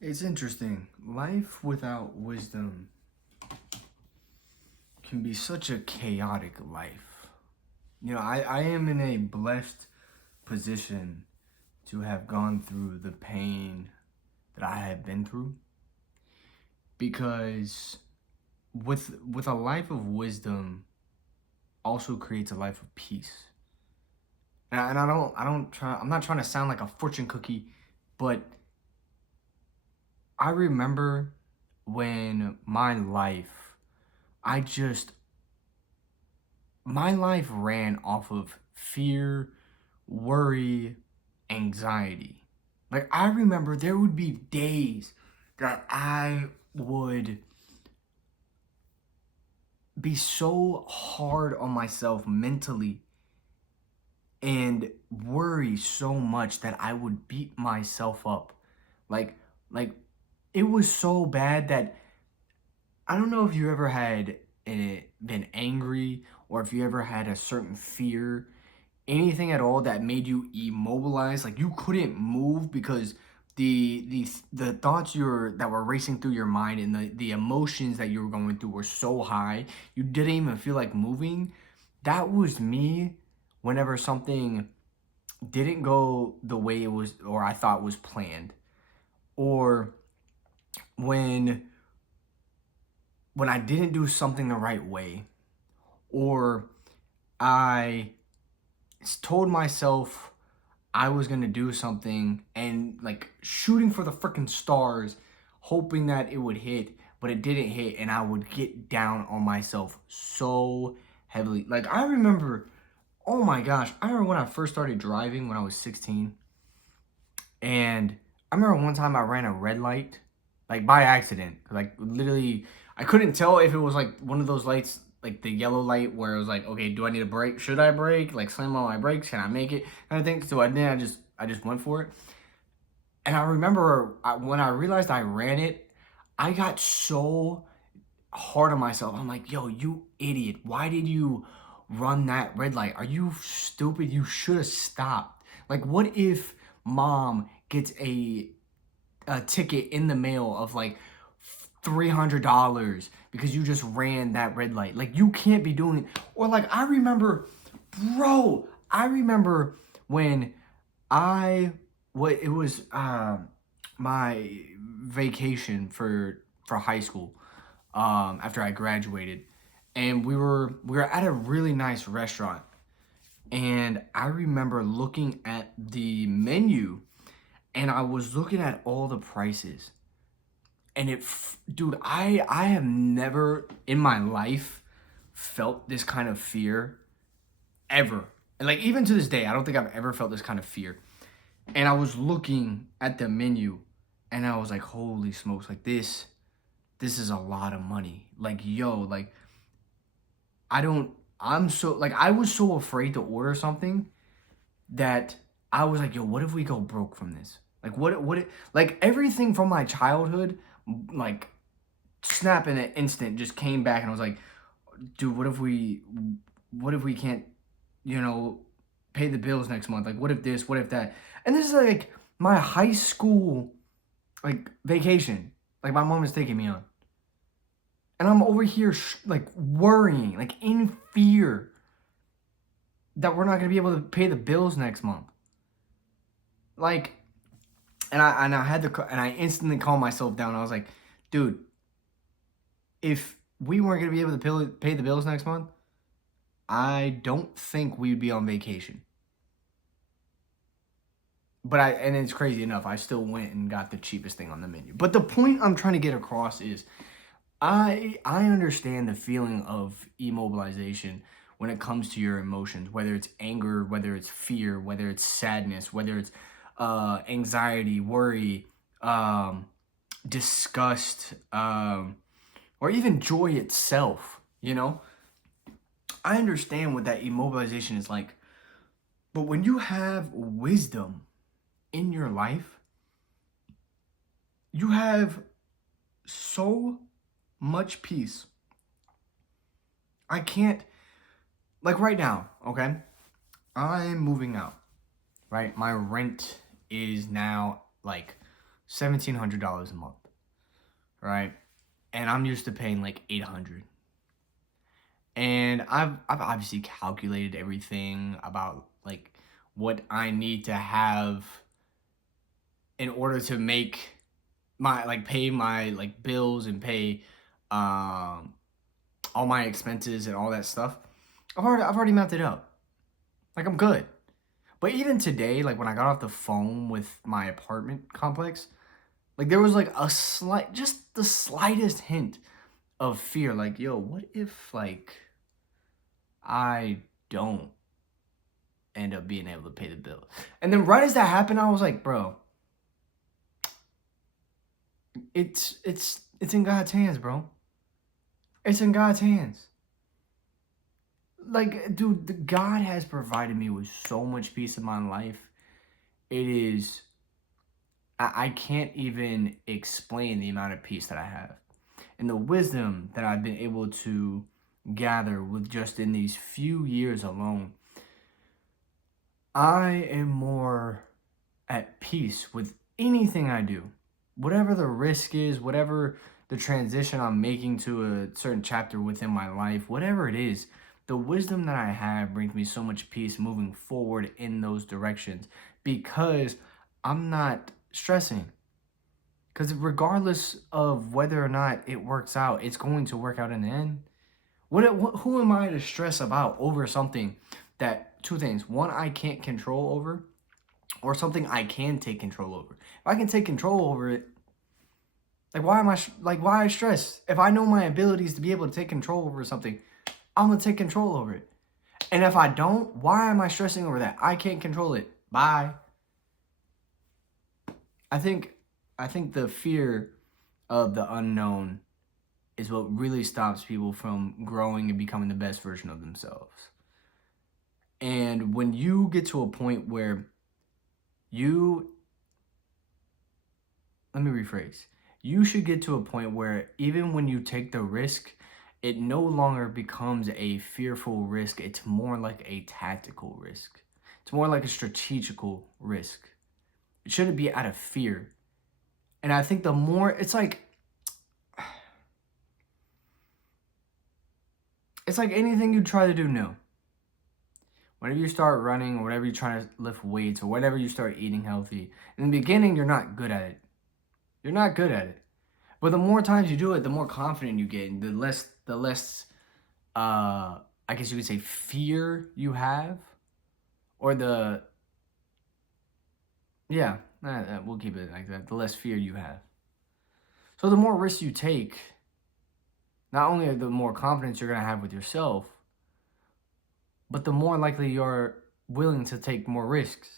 It's interesting. Life without wisdom can be such a chaotic life. I am in a blessed position to have gone through the pain that I have been through because with a life of wisdom also creates a life of peace. And I'm not trying to sound like a fortune cookie, but I remember when I just my life ran off of fear, worry, anxiety. Like, I remember there would be days that I would be so hard on myself mentally and worry so much that I would beat myself up. Like, like it was so bad that I don't know if you ever had been angry or if you ever had a certain fear, anything at all that made you immobilize, like you couldn't move because the thoughts that were racing through your mind and the emotions that you were going through were so high you didn't even feel like moving. That was me whenever something didn't go the way it was or I thought was planned, or when I didn't do something the right way, or I told myself I was gonna do something and like shooting for the freaking stars, hoping that it would hit, but it didn't hit, and I would get down on myself so heavily. Like, I remember, oh my gosh, I remember when I first started driving when I was 16, and I remember one time I ran a red light, like by accident. Like, literally, I couldn't tell if it was like one of those lights, like the yellow light, where it was like, okay, do I need to brake? Should I brake? Like, slam on my brakes? Can I make it? Kind of thing. So I just went for it. And I remember when I realized I ran it, I got so hard on myself. I'm like, yo, you idiot. Why did you run that red light? Are you stupid? You should have stopped. Like, what if mom gets a ticket in the mail of like $300 because you just ran that red light? Like, you can't be doing it. Or like, I remember when I what it was my vacation for high school, after I graduated, and we were at a really nice restaurant, and I remember looking at the menu, and I was looking at all the prices, and dude, I have never in my life felt this kind of fear ever. And like, even to this day, I don't think I've ever felt this kind of fear. And I was looking at the menu, and I was like, holy smokes, like this is a lot of money. Like, yo, like, I don't I'm so like, I was so afraid to order something that I was like, yo, what if we go broke from this? Like, like, everything from my childhood, like, snap in an instant just came back, and I was like, dude, what if we can't, you know, pay the bills next month? Like, what if this, what if that? And this is like my high school, like, vacation, like, my mom is taking me on, and I'm over here like worrying, like, in fear that we're not gonna be able to pay the bills next month. Like, and I instantly calmed myself down. I was like, dude, if we weren't gonna be able to pay the bills next month, I don't think we'd be on vacation. And it's crazy enough, I still went and got the cheapest thing on the menu. But the point I'm trying to get across is I understand the feeling of immobilization when it comes to your emotions, whether it's anger, whether it's fear, whether it's sadness, whether it's anxiety, worry, um, disgust, or even joy itself. I understand what that immobilization is like. But when you have wisdom in your life, you have so much peace. I can't, like, right now, okay? I'm moving out, right? My rent is now like $1,700 a month, right? And I'm used to paying like 800. And I've obviously calculated everything about like what I need to have in order to make my like pay my like bills and pay um all my expenses and all that stuff. I've already mapped it out. Like I'm good. But even today, like when I got off the phone with my apartment complex, like there was like a slight, just the slightest hint of fear. Like, yo, what if like I don't end up being able to pay the bill? And then right as that happened, I was like, bro, it's in God's hands, bro. It's in God's hands. Like, dude, God has provided me with so much peace in my life. It is, I can't even explain the amount of peace that I have and the wisdom that I've been able to gather with just in these few years alone. I am more at peace with anything I do, whatever the risk is, whatever the transition I'm making to a certain chapter within my life, whatever it is, the wisdom that I have brings me so much peace moving forward in those directions because I'm not stressing. Because regardless of whether or not it works out, it's going to work out in the end. Who am I to stress about over something that, two things, one, I can't control over, or something I can take control over? If I can take control over it, like why I stress? If I know my abilities to be able to take control over something, I'm gonna take control over it. And if I don't, why am I stressing over that? I can't control it. Bye. I think I think the fear of the unknown is what really stops people from growing and becoming the best version of themselves. And when you get to a point where you, let me rephrase, you should get to a point where even when you take the risk, it no longer becomes a fearful risk. It's more like a tactical risk. It's more like a strategical risk. It shouldn't be out of fear. And I think the more, it's like anything you try to do new. Whenever you start running or whatever you're trying to lift weights or whatever you start eating healthy, in the beginning, you're not good at it. You're not good at it. But the more times you do it, the more confident you get, and the less, I guess you could say, fear you have, or yeah, we'll keep it like that. The less fear you have. So the more risks you take, not only the more confidence you're gonna have with yourself, but the more likely you're willing to take more risks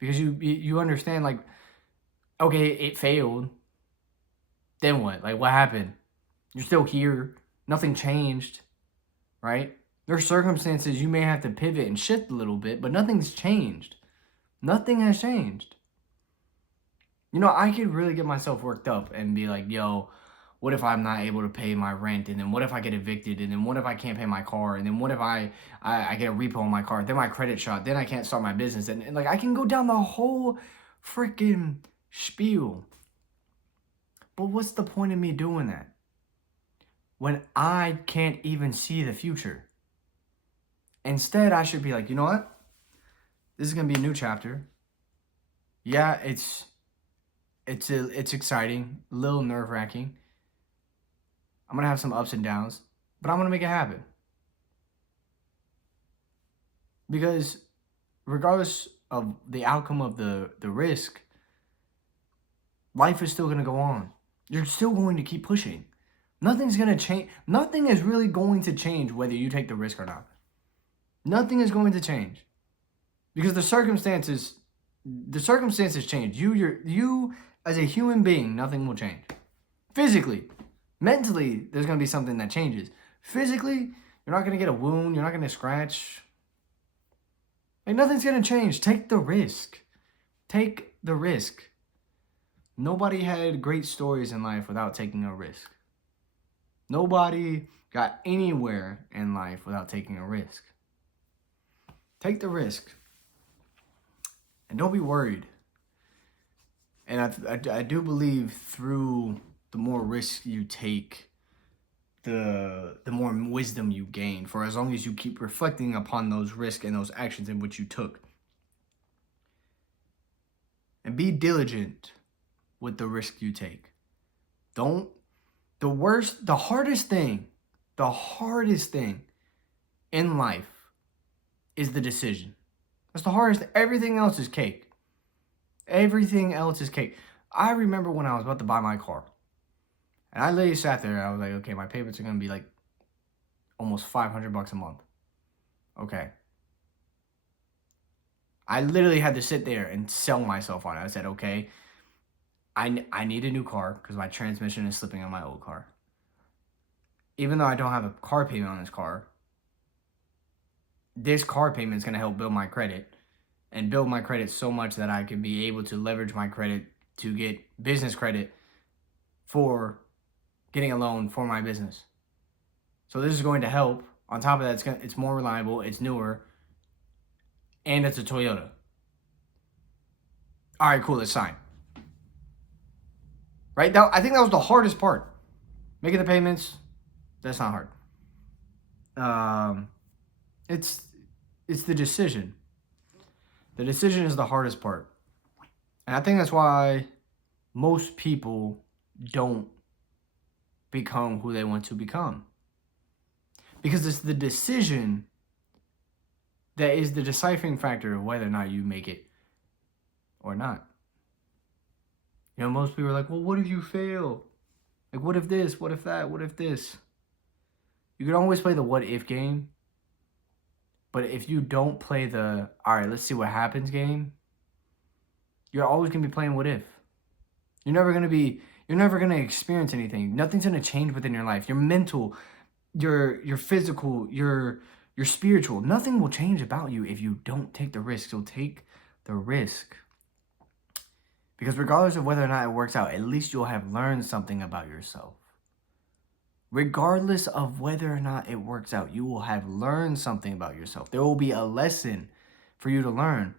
because you understand, like, okay, it failed. Then what? Like, what happened? You're still here. Nothing changed, right? There's circumstances you may have to pivot and shift a little bit, but nothing's changed. Nothing has changed. You know, I could really get myself worked up and be like, yo, what if I'm not able to pay my rent? And then what if I get evicted? And then what if I can't pay my car? And then what if I get a repo on my car? Then my credit shot. Then I can't start my business. And like, I can go down the whole freaking spiel. But what's the point of me doing that when I can't even see the future? Instead, I should be like, you know what? This is going to be a new chapter. Yeah, it's exciting, a little nerve-wracking. I'm going to have some ups and downs, but I'm going to make it happen. Because regardless of the outcome of the risk, life is still going to go on. You're still going to keep pushing. Nothing's going to change. Nothing is really going to change whether you take the risk or not. Nothing is going to change. Because the circumstances change. You as a human being, nothing will change. Physically, mentally, there's going to be something that changes. Physically, you're not going to get a wound. You're not going to scratch. Like, nothing's going to change. Take the risk. Take the risk. Nobody had great stories in life without taking a risk. Nobody got anywhere in life without taking a risk. Take the risk. And don't be worried. And I do believe through the more risk you take, the more wisdom you gain, for as long as you keep reflecting upon those risks and those actions in which you took. And be diligent with the risk you take. Don't, the hardest thing in life is the decision. That's the hardest. Everything else is cake. Everything else is cake. I remember when I was about to buy my car. And I literally sat there and I was like, okay, my payments are going to be like almost $500 a month. Okay. I literally had to sit there and sell myself on it. I said, okay, I need a new car because my transmission is slipping on my old car. Even though I don't have a car payment on this car payment is going to help build my credit and build my credit so much that I can be able to leverage my credit to get business credit for getting a loan for my business. So this is going to help. On top of that, it's more reliable, it's newer, and it's a Toyota. All right, cool, let's sign. Right? I think that was the hardest part. Making the payments, that's not hard. It's the decision. The decision is the hardest part. And I think that's why most people don't become who they want to become. Because it's the decision that is the deciphering factor of whether or not you make it or not. You know, most people are like, well, what if you fail? Like, what if this? What if that? What if this? You can always play the what if game. But if you don't play the, all right, let's see what happens game, you're always going to be playing what if. You're never going to experience anything. Nothing's going to change within your life. Your mental, your physical, your spiritual, nothing will change about you if you don't take the risk. So take the risk. Because regardless of whether or not it works out, at least you'll have learned something about yourself. Regardless of whether or not it works out, you will have learned something about yourself. There will be a lesson for you to learn.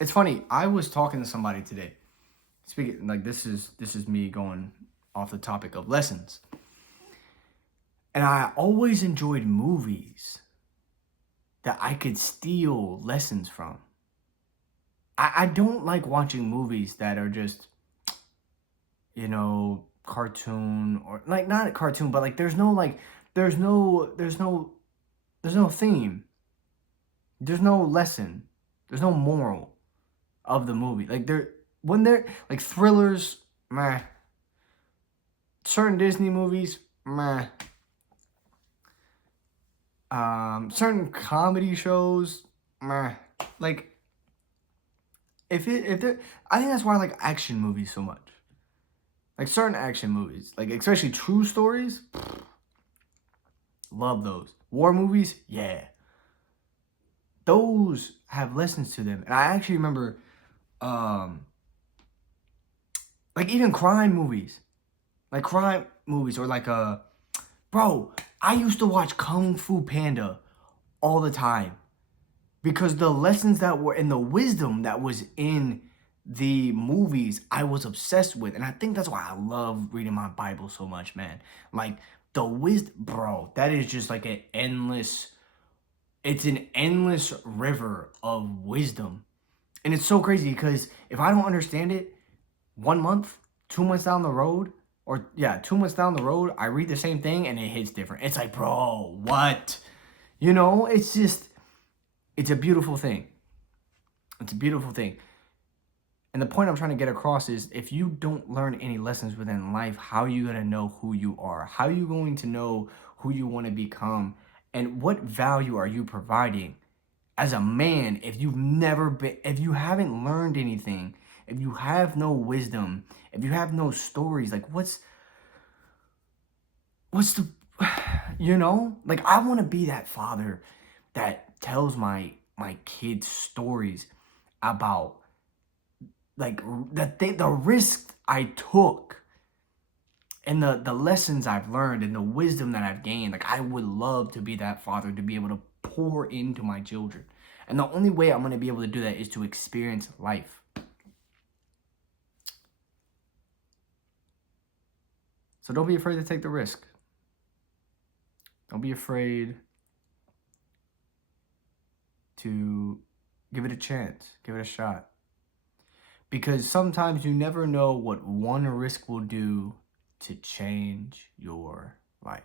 It's funny, I was talking to somebody today. Speaking, like, this is me going off the topic of lessons. And I always enjoyed movies that I could steal lessons from. I don't like watching movies that are just, you know, cartoon, or like, not a cartoon, but like there's no theme. There's no lesson. There's no moral of the movie. Like, when they're like thrillers, meh. Certain Disney movies, meh. Certain comedy shows, meh. Like, if they're, I think that's why I like action movies so much. Like, certain action movies, like especially true stories, love those. War movies, yeah. Those have lessons to them. And I actually remember, like, even crime movies. Like, crime movies, or like, bro, I used to watch Kung Fu Panda all the time. Because the lessons that were, and the wisdom that was in the movies, I was obsessed with. And I think that's why I love reading my Bible so much, man. Like, the wisdom, bro, that is just like it's an endless river of wisdom. And it's so crazy because if I don't understand it, 1 month, 2 months down the road, 2 months down the road, I read the same thing and it hits different. It's like, bro, what? You know, it's a beautiful thing. It's a beautiful thing. And the point I'm trying to get across is, if you don't learn any lessons within life, how are you going to know who you are? How are you going to know who you want to become? And what value are you providing as a man if if you haven't learned anything, if you have no wisdom, if you have no stories? Like, what's the, you know? Like, I want to be that father that tells my kids stories about, like, the risk I took and the lessons I've learned and the wisdom that I've gained. Like, I would love to be that father, to be able to pour into my children. And the only way I'm going to be able to do that is to experience life. So don't be afraid to take the risk. Don't be afraid to give it a chance, give it a shot. Because sometimes you never know what one risk will do to change your life.